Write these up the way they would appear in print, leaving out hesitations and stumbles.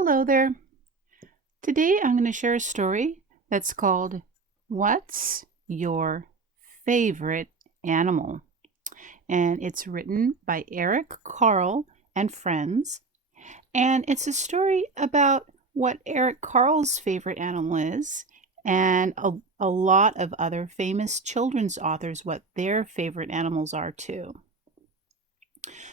Hello there. Today I'm going to share a story that's called What's Your Favorite Animal? And it's written by Eric Carle and friends. And it's a story about what Eric Carle's favorite animal is and a lot of other famous children's authors what their favorite animals are too.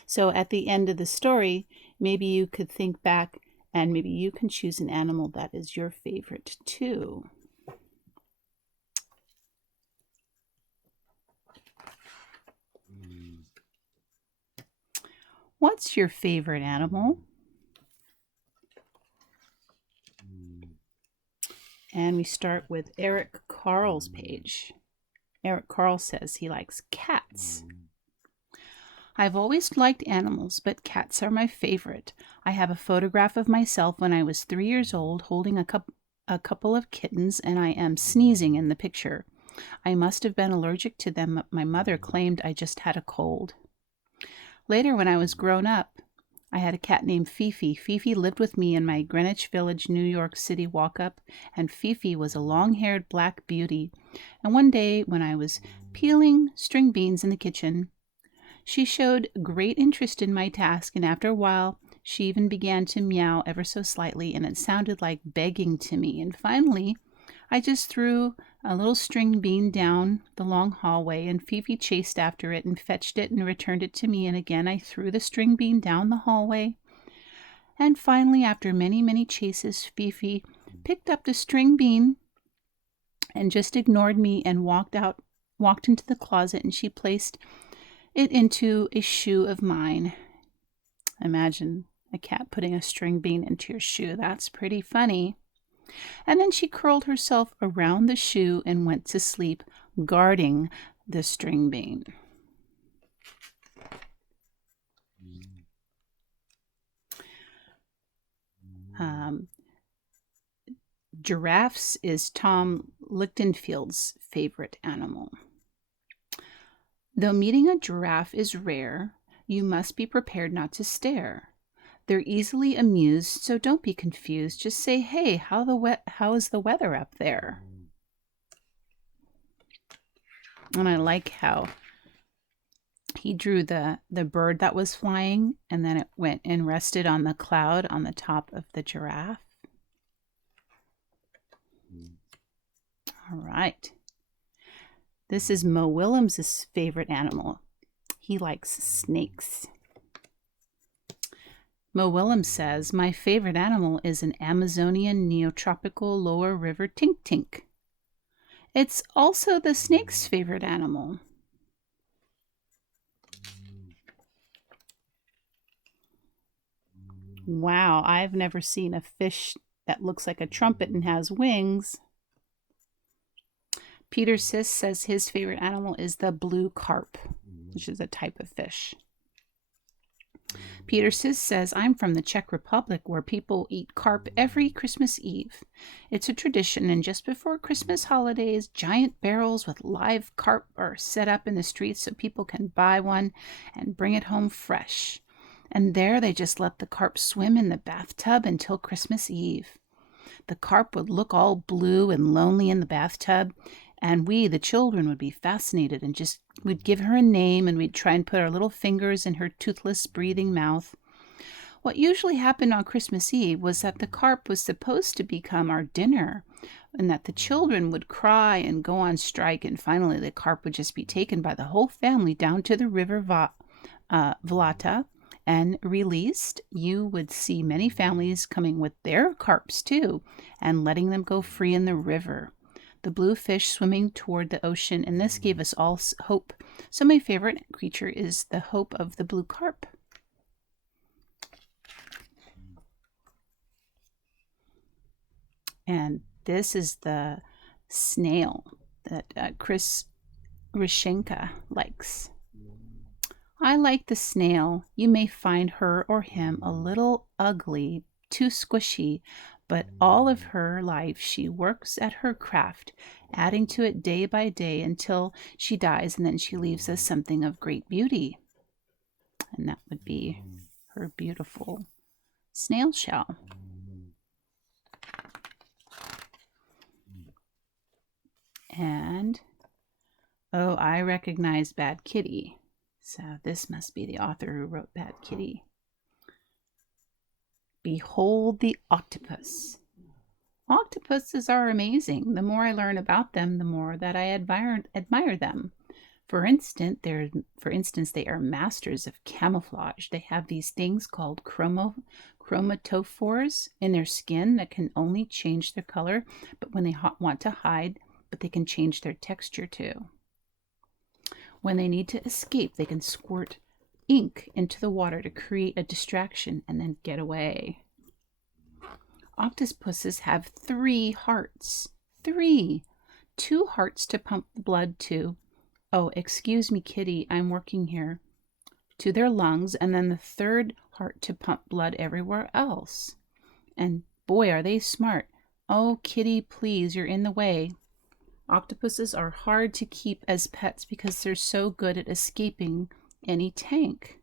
So at the end of the story, maybe you could think back and maybe you can choose an animal that is your favorite too. What's your favorite animal? And we start with Eric Carle's page. Eric Carle says he likes cats. I've always liked animals, but cats are my favorite. I have a photograph of myself when I was 3 years old holding a couple of kittens, and I am sneezing in the picture. I must have been allergic to them. My mother claimed I just had a cold. Later, when I was grown up, I had a cat named Fifi. Fifi lived with me in my Greenwich Village, New York City walk-up, and Fifi was a long-haired black beauty. And one day, when I was peeling string beans in the kitchen, she showed great interest in my task, and after a while, she even began to meow ever so slightly, and it sounded like begging to me. And finally, I just threw a little string bean down the long hallway, and Fifi chased after it and fetched it and returned it to me, and again I threw the string bean down the hallway. And finally, after many, many chases, Fifi picked up the string bean and just ignored me and walked into the closet, and she placed it into a shoe of mine. Imagine a cat putting a string bean into your shoe. That's pretty funny. And then she curled herself around the shoe and went to sleep, guarding the string bean. Giraffes is Tom Lichtenfield's favorite animal. Though meeting a giraffe is rare, you must be prepared not to stare. They're easily amused, so don't be confused. Just say, hey, how is the weather up there? And I like how he drew the bird that was flying, and then it went and rested on the cloud on the top of the giraffe. All right. This is Mo Willems' favorite animal. He likes snakes. Mo Willems says, my favorite animal is an Amazonian neotropical lower river tink tink. It's also the snake's favorite animal. Wow, I've never seen a fish that looks like a trumpet and has wings. Peter Sis says his favorite animal is the blue carp, which is a type of fish. Peter Sis says, I'm from the Czech Republic where people eat carp every Christmas Eve. It's a tradition, and just before Christmas holidays, giant barrels with live carp are set up in the streets so people can buy one and bring it home fresh. And there they just let the carp swim in the bathtub until Christmas Eve. The carp would look all blue and lonely in the bathtub, and we, the children, would be fascinated and we'd give her a name, and we'd try and put our little fingers in her toothless, breathing mouth. What usually happened on Christmas Eve was that the carp was supposed to become our dinner, and that the children would cry and go on strike, and finally the carp would just be taken by the whole family down to the river Vlata and released. You would see many families coming with their carps too and letting them go free in the river. The blue fish swimming toward the ocean, and this gave us all hope. So my favorite creature is the hope of the blue carp. And this is the snail that Chris Rishenka likes. I like the snail. You may find her or him a little ugly, too squishy, but all of her life she works at her craft, adding to it day by day until she dies, and then she leaves us something of great beauty. And that would be her beautiful snail shell. And, oh, I recognize Bad Kitty. So this must be the author who wrote Bad Kitty. Behold the octopus. Octopuses are amazing. The more I learn about them, the more that I admire them. For instance, they are masters of camouflage. They have these things called chromatophores in their skin that can only change their color, but when they want to hide, but they can change their texture too. When they need to escape, they can squirt ink into the water to create a distraction and then get away. Octopuses have 3 hearts. 3. 2 hearts to pump the blood to. Oh, excuse me, Kitty, I'm working here. To their lungs, and then the 3rd heart to pump blood everywhere else. And boy, are they smart. Oh, Kitty, please, you're in the way. Octopuses are hard to keep as pets because they're so good at escaping any tank.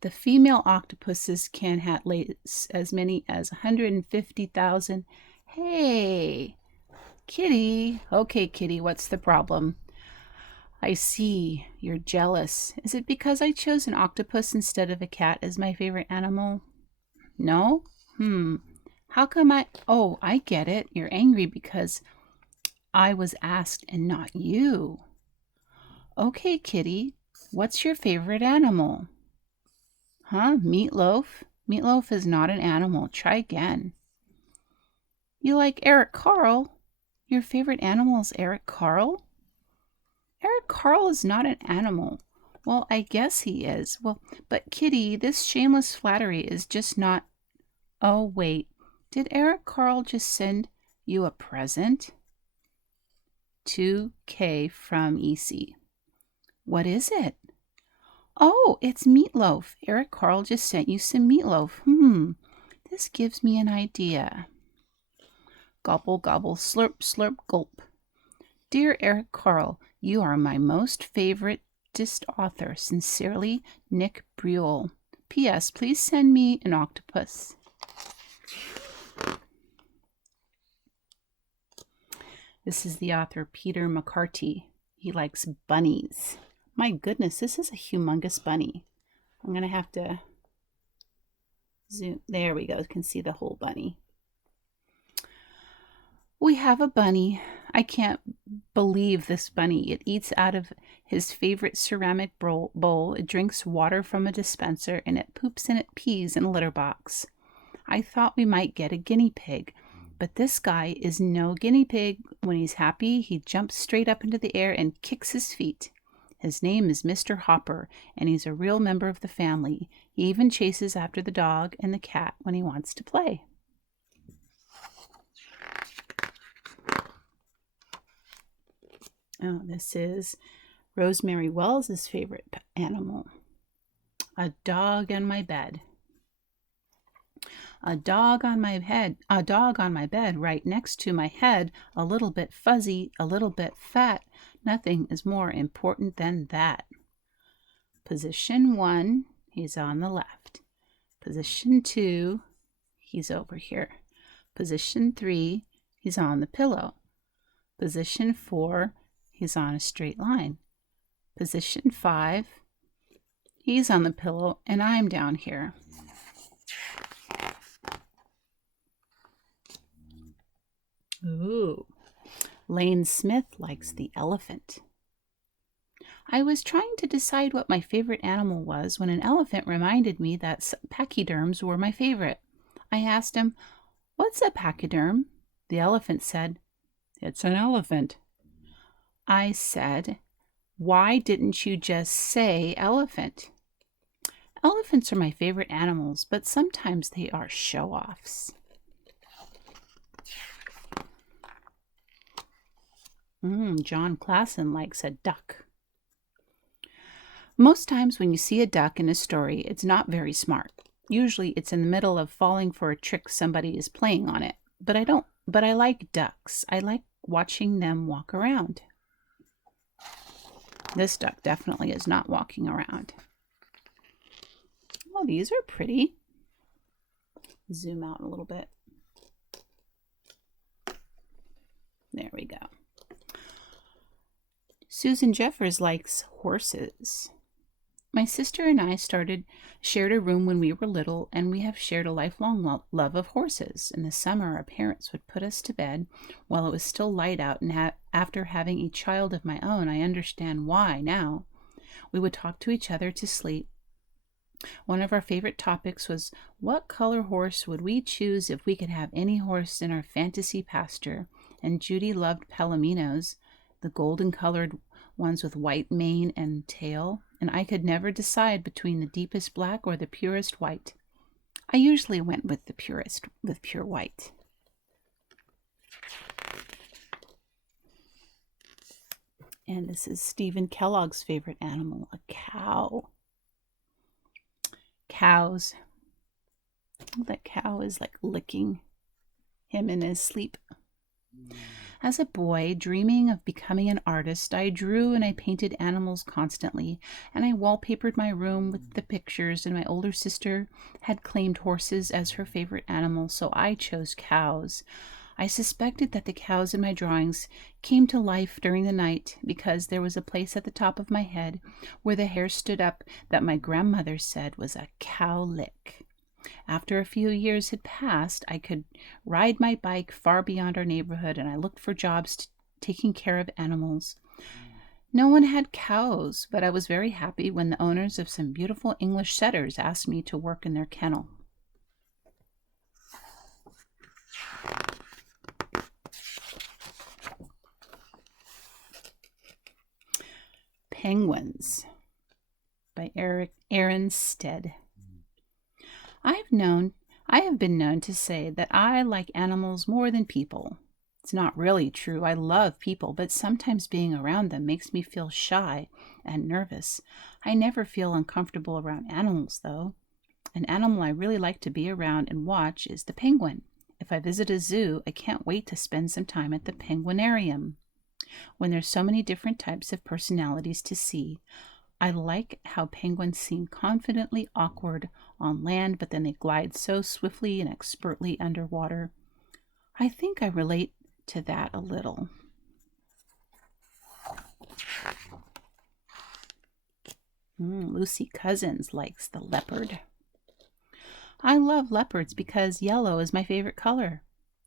The female octopuses can lay as many as 150,000. Hey, Kitty. Okay, Kitty, what's the problem? I see. You're jealous. Is it because I chose an octopus instead of a cat as my favorite animal? No? How come Oh, I get it. You're angry because I was asked and not you. Okay, Kitty. What's your favorite animal? Huh? Meatloaf? Meatloaf is not an animal. Try again. You like Eric Carle? Your favorite animal is Eric Carle? Eric Carle is not an animal. Well, I guess he is. Well, but Kitty, this shameless flattery is just not... Oh, wait. Did Eric Carle just send you a present? 2K from EC. What is it? Oh, it's meatloaf. Eric Carle just sent you some meatloaf. This gives me an idea. Gobble, gobble, slurp, slurp, gulp. Dear Eric Carle, you are my most favoritist author. Sincerely, Nick Brule. P.S. Please send me an octopus. This is the author Peter McCarty. He likes bunnies. My goodness, this is a humongous bunny. I'm going to have to zoom. There we go. You can see the whole bunny. We have a bunny. I can't believe this bunny. It eats out of his favorite ceramic bowl. It drinks water from a dispenser, and it poops and it pees in a litter box. I thought we might get a guinea pig, but this guy is no guinea pig. When he's happy, he jumps straight up into the air and kicks his feet. His name is Mr. Hopper, and he's a real member of the family. He even chases after the dog and the cat when he wants to play. Oh, this is Rosemary Wells' favorite animal. A dog on my bed. A dog on my bed right next to my head, a little bit fuzzy, a little bit fat. Nothing is more important than that. Position 1, he's on the left. Position 2, he's over here. Position 3, he's on the pillow. Position 4, he's on a straight line. Position 5, he's on the pillow and I'm down here. Ooh, Lane Smith likes the elephant. I was trying to decide what my favorite animal was when an elephant reminded me that pachyderms were my favorite. I asked him, "What's a pachyderm?" The elephant said, "It's an elephant." I said, "Why didn't you just say elephant?" Elephants are my favorite animals, but sometimes they are show-offs. John Klassen likes a duck. Most times when you see a duck in a story, it's not very smart. Usually it's in the middle of falling for a trick somebody is playing on it. But I like ducks. I like watching them walk around. This duck definitely is not walking around. Oh, these are pretty. Zoom out a little bit. There we go. Susan Jeffers likes horses. My sister and I shared a room when we were little, and we have shared a lifelong love of horses. In the summer, our parents would put us to bed while it was still light out, and after having a child of my own, I understand why now. We would talk to each other to sleep. One of our favorite topics was, what color horse would we choose if we could have any horse in our fantasy pasture? And Judy loved Palominos, the golden-colored ones with white mane and tail, and I could never decide between the deepest black or the purest white. I usually went with the pure white. And this is Stephen Kellogg's favorite animal, a cow. Cows. That cow is like licking him in his sleep. As a boy, dreaming of becoming an artist, I drew and I painted animals constantly, and I wallpapered my room with the pictures, and my older sister had claimed horses as her favorite animal, so I chose cows. I suspected that the cows in my drawings came to life during the night because there was a place at the top of my head where the hair stood up that my grandmother said was a cow lick. After a few years had passed, I could ride my bike far beyond our neighborhood, and I looked for jobs taking care of animals. No one had cows, but I was very happy when the owners of some beautiful English setters asked me to work in their kennel. Penguins by Aaron Stead. I have been known to say that I like animals more than people. It's not really true. I love people, but sometimes being around them makes me feel shy and nervous. I never feel uncomfortable around animals, though. An animal I really like to be around and watch is the penguin. If I visit a zoo, I can't wait to spend some time at the penguinarium. When there's so many different types of personalities to see, I like how penguins seem confidently awkward on land, but then they glide so swiftly and expertly underwater. I think I relate to that a little. Lucy Cousins likes the leopard. I love leopards because yellow is my favorite color,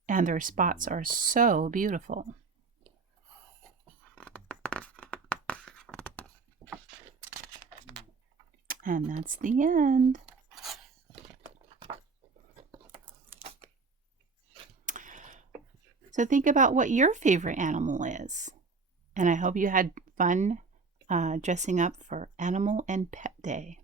and their spots are so beautiful. And that's the end. So think about what your favorite animal is. And I hope you had fun dressing up for Animal and Pet Day.